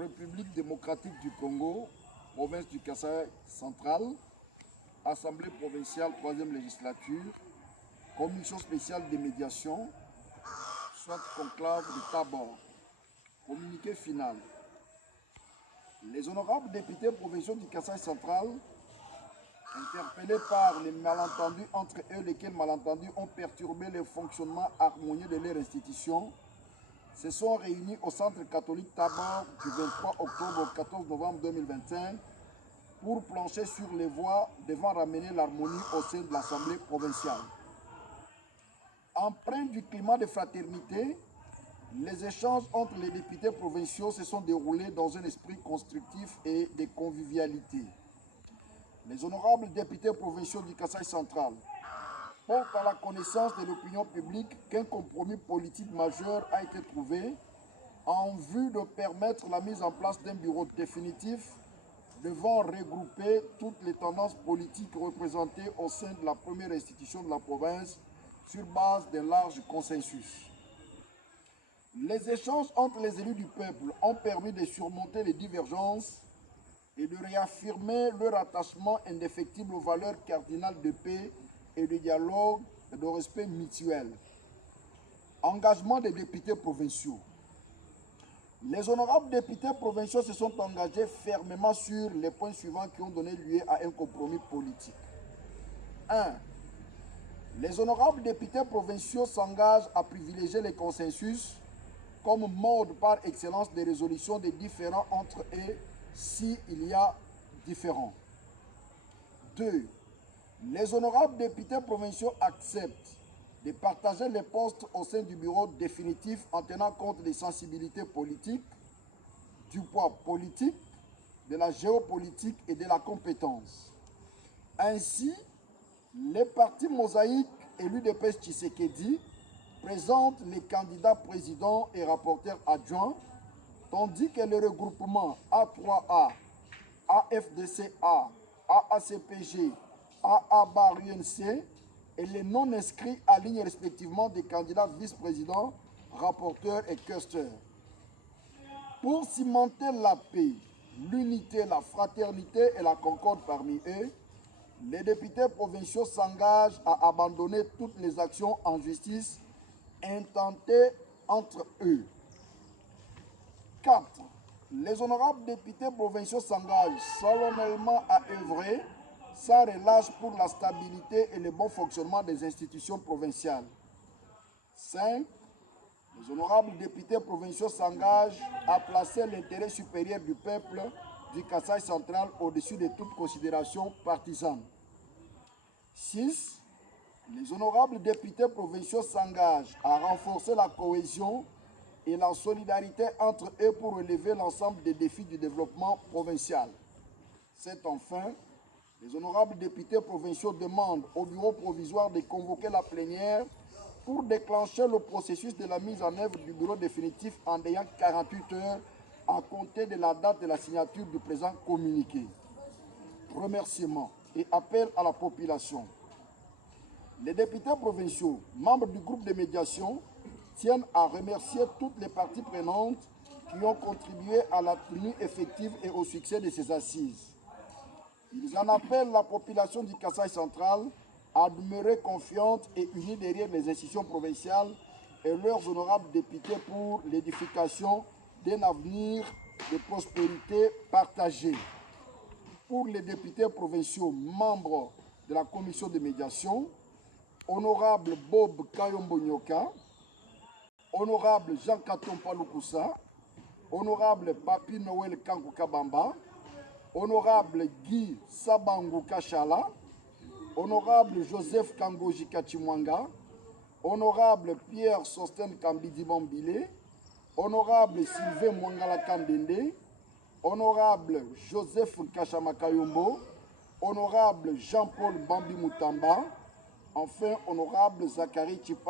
République démocratique du Congo, province du Kasaï central, Assemblée provinciale, 3e législature, Commission spéciale de médiation, soit conclave de Tabor. Communiqué final. Les honorables députés provinciaux du Kasaï central, interpellés par les malentendus entre eux, lesquels malentendus ont perturbé le fonctionnement harmonieux de leur institution, se sont réunis au centre catholique Tabor du 23 octobre au 14 novembre 2025 pour plancher sur les voies devant ramener l'harmonie au sein de l'Assemblée provinciale. Empreint du climat de fraternité, les échanges entre les députés provinciaux se sont déroulés dans un esprit constructif et de convivialité. Les honorables députés provinciaux du Kasaï central portent à la connaissance de l'opinion publique qu'un compromis politique majeur a été trouvé en vue de permettre la mise en place d'un bureau définitif devant regrouper toutes les tendances politiques représentées au sein de la première institution de la province sur base d'un large consensus. Les échanges entre les élus du peuple ont permis de surmonter les divergences et de réaffirmer leur attachement indéfectible aux valeurs cardinales de paix et de dialogue et de respect mutuel. Engagement des députés provinciaux. Les honorables députés provinciaux se sont engagés fermement sur les points suivants qui ont donné lieu à un compromis politique. 1. Les honorables députés provinciaux s'engagent à privilégier les consensus comme mode par excellence de résolution des différends entre eux s'il y a différends. 2. Les honorables députés provinciaux acceptent de partager les postes au sein du bureau définitif en tenant compte des sensibilités politiques, du poids politique, de la géopolitique et de la compétence. Ainsi, les partis mosaïques et l'UDPS Tshisekedi présentent les candidats présidents et rapporteurs adjoints, tandis que le regroupement A3A, AFDCA, AACPG, AA-UNC et les non-inscrits alignent respectivement des candidats vice-présidents, rapporteurs et questeurs. Pour cimenter la paix, l'unité, la fraternité et la concorde parmi eux, les députés provinciaux s'engagent à abandonner toutes les actions en justice intentées entre eux. 4. Les honorables députés provinciaux s'engagent solennellement à œuvrer sans relâche pour la stabilité et le bon fonctionnement des institutions provinciales. 5. Les honorables députés provinciaux s'engagent à placer l'intérêt supérieur du peuple du Kasaï central au-dessus de toute considération partisane. 6. Les honorables députés provinciaux s'engagent à renforcer la cohésion et la solidarité entre eux pour relever l'ensemble des défis du développement provincial. 7. Enfin, les honorables députés provinciaux demandent au bureau provisoire de convoquer la plénière pour déclencher le processus de la mise en œuvre du bureau définitif en ayant 48 heures à compter de la date de la signature du présent communiqué. Remerciements et appel à la population. Les députés provinciaux, membres du groupe de médiation, tiennent à remercier toutes les parties prenantes qui ont contribué à la tenue effective et au succès de ces assises. Ils en appellent la population du Kasaï central à demeurer confiante et unie derrière les institutions provinciales et leurs honorables députés pour l'édification d'un avenir de prospérité partagée. Pour les députés provinciaux membres de la commission de médiation, honorable Bob Kayombo Nyoka, honorable Jean Katompa Lukusa, honorable Papi Noël Kankou Kabamba, honorable Guy Sabangu Kachala, honorable Joseph Kangoji Kachimwanga, honorable Pierre Sosten Kambidi Bambile, honorable Sylvain Mwangala Kandende, honorable Joseph Kachamakayombo, honorable Jean-Paul Bambi Moutamba, enfin honorable Zachary Chipa.